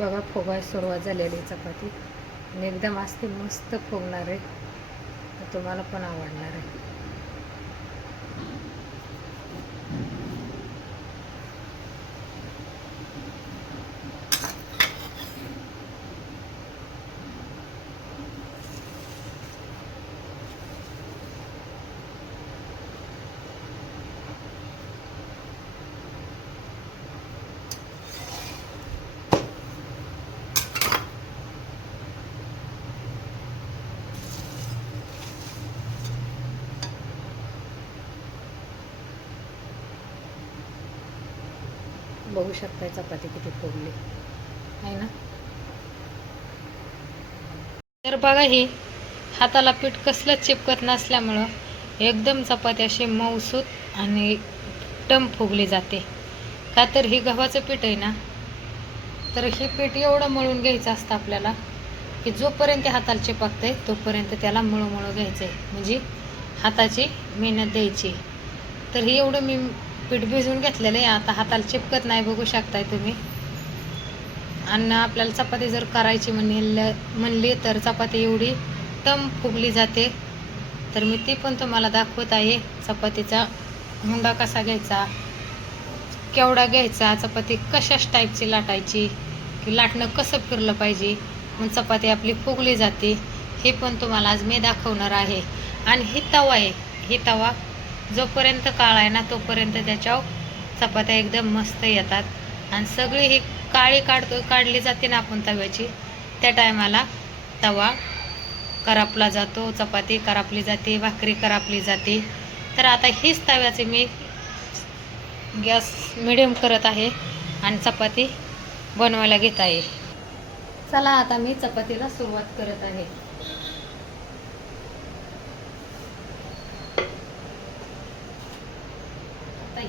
बघा फोगाय सुरुवात झालेली आहे चपाती. आणि एकदम असते मस्त फुगणार आहे. तर तुम्हाला पण आवडणार आहे. बघू शकताय चपाती किती फुगली आहे ना? तर बघा ही हाताला पीठ कसलंच चिपकत नसल्यामुळं एकदम चपाती अशी मऊसूत आणि टम फुगली जाते. का तर ही गव्हाचं पीठ आहे ना? तर हे पीठ एवढं मळून घ्यायचं असतं आपल्याला की जोपर्यंत हाताला चिपकतंय तोपर्यंत त्याला मळू मळू घ्यायचं आहे म्हणजे हाताची मेहनत द्यायची. तर हे एवढं मी पीठ भिजवून घेतलेलं आहे. आता हाताला चिपकत नाही बघू शकताय तुम्ही. आणि आपल्याला चपाती जर करायची म्हणले म्हणली तर चपाती एवढी टम फुगली जाते. तर मी ती पण तुम्हाला दाखवत आहे. चपातीचा हुंडा कसा घ्यायचा केवढा घ्यायचा चपाती कशाच टाईपची लाटायची की लाटणं कसं फिरलं पाहिजे मग चपाती आपली फुगली जाते. हे पण तुम्हाला आज मी दाखवणार आहे. आणि ही तवा आहे. ही तवा जोपर्यंत काळ आहे ना तोपर्यंत त्याच्यावर चपात्या एकदम मस्त येतात. आणि सगळी ही काळी काढतो काढली जाते ना आपण तव्याची त्या टायमाला तवा करापला जातो चपाती करापली जाते भाकरी करापली जाते. तर आता हीच तव्याचे मी गॅस मिडियम करत आहे आणि चपाती बनवायला घेत आहे. चला आता मी चपातीला सुरुवात करत आहे.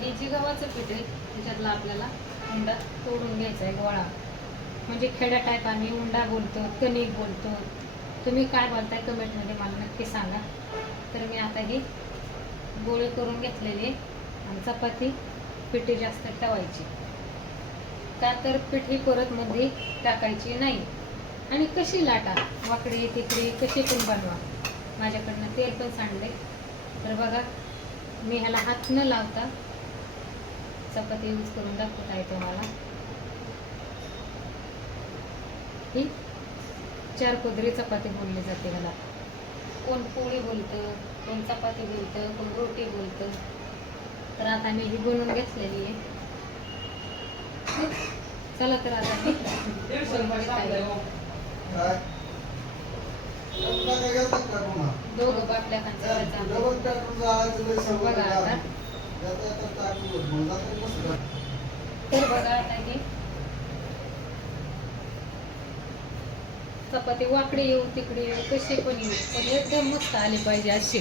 आता हे जे गव्हाचं पीठ आहे त्याच्यातला आपल्याला हुंडा तोडून घ्यायचा आहे गोळा म्हणजे खेड्या टाईप आम्ही हुंडा बोलतो कणिक बोलतो. तुम्ही काय बोलताय कमेंटमध्ये मला नक्की सांगा. तर मी आता ही गोळे करून घेतलेली आणि चपाती पिठी जास्त ठेवायची. का तर पिठी परतमध्ये टाकायची नाही. आणि कशी लाटा? वाकडी तिकडी कशी पण बनवा? माझ्याकडनं तेल पण सांडले तर बघा मी ह्याला हात न लावता चपाती यूज करून दाखवत आहे तुम्हाला ही चार पदरी चपाती बोलली जाते ह्याला कोण पोळी बोलतं कोण चपाती बोलतं कोण रोटी बोलतं. तर आता मी ही बनवून घेतलेली आहे. चला तर आता मी आहे. दोघं बाटल्या खायच्या बघा आता. चपाती वाकडे येऊ तिकडे येऊ कशी पण येऊ पण एकदम मस्त आली पाहिजे असे.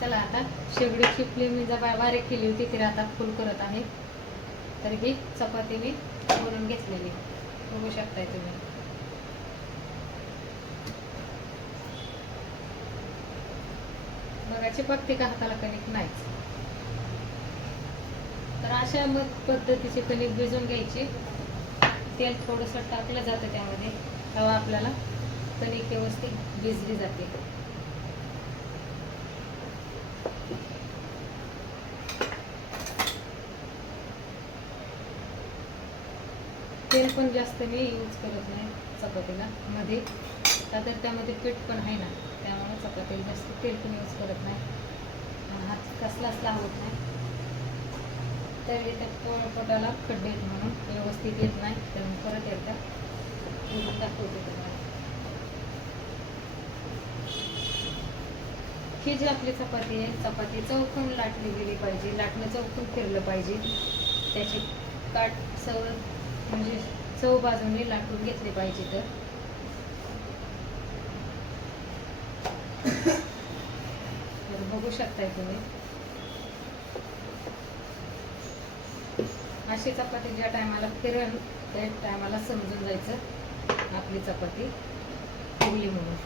चला आता शेगडी शिपली मी जबा बारीक केली होती ती आता फुल करत आहे. तर ही चपाती मी बनवून घेतलेली. बघू शकताय तुम्ही. बघा चिपकते का हाताला कणिक नाहीच. तर अशा मग पद्धतीची कणिक भिजून घ्यायची. तेल थोडंसं टाकलं जातं त्यामध्ये. तेव्हा आपल्याला कणिक व्यवस्थित भिजली जाते. तेल पण जास्त मी यूज करत नाही चपातीला मध्ये. का तर त्यामध्ये पीठ पण आहे ना. त्यामुळे चपातीला जास्त तेल पण यूज करत नाही. आणि हात कसलाच लावत नाही. तर त्या पोळ पोटाला खड्डे आहेत म्हणून व्यवस्थित येत नाही. तर मी परत एकदा उघडून दाखवते तुम्हाला. ही जी आपली चपाती आहे चपाती चौकून लाटली गेली पाहिजे. लाटणं चौकून फिरलं पाहिजे. त्याची काट सव म्हणजे चव बाजूने लाटून घेतली पाहिजे तर. तर बघू शकताय तुम्ही. अशी चपाती ज्या टायमाला फिरेल त्या टायमाला समजून जायचं आपली चपाती फुगली म्हणून.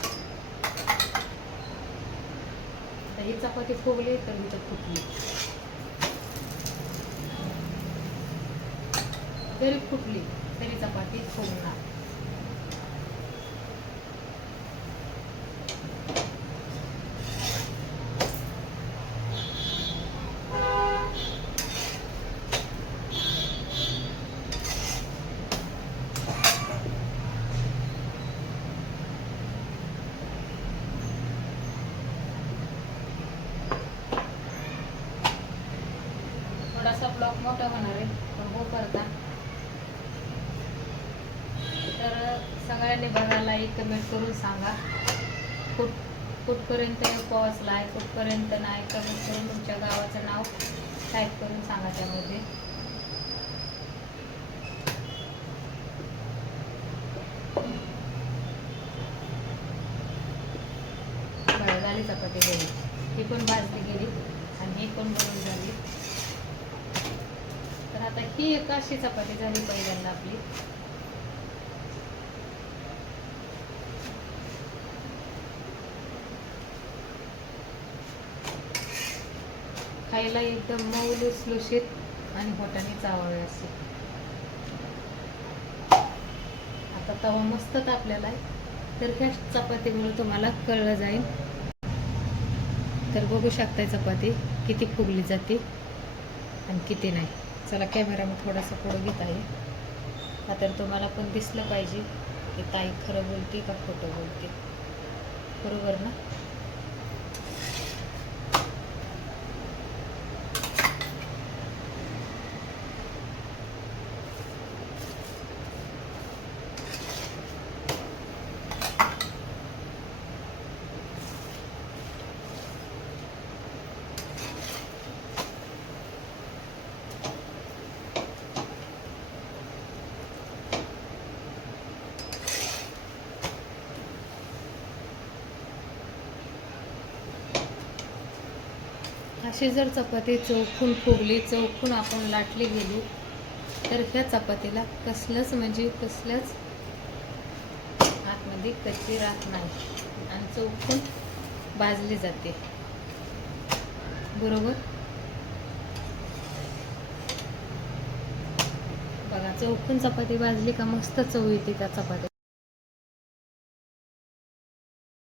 तर ही चपाती फुगली तर ही तर फुटली. जरी फुटली तरी चपाती फुगणार. थोडासा ब्लॉक मोठा होणार आहे पण हो करता. तर सगळ्यांनी बघायला एक कमेंट करून सांगा. कुठ कुठपर्यंत पोहोचला आहे कुठपर्यंत नाही कमेंट करून तुमच्या गावाचं नाव टाईप करून सांगा त्यामध्ये. बरं झाली चपाती गेली ही पण भाजली गेली आणि ही पण बनवून झाली. आता ही एक अशी चपाती झाली पहिल्यांदा आपली. खायला एकदम मऊ लुसलुशीत आणि होटाने चावळे असे. आता तवा मस्त तापलेला आहे. तर ह्या चपातीमुळे तुम्हाला कळलं जाईल. तर बघू शकताय चपाती किती फुगली जाते आणि किती नाही. चला कॅमेरा मी थोडासा पुढं घेत आहे. हा तर तुम्हाला पण दिसलं पाहिजे की ताई खरं बोलते का खोटं बोलते. बरोबर ना? अशी जर चपाती चौकून फुगली चौकून आपण लाटली गेली. तर ह्या चपातीला कसलंच म्हणजे कसलंच आतमध्ये कच्ची राहत नाही आणि चौकून भाजली जाते. बरोबर? बघा चौकून चपाती भाजली का मस्त चव येते त्या चपाती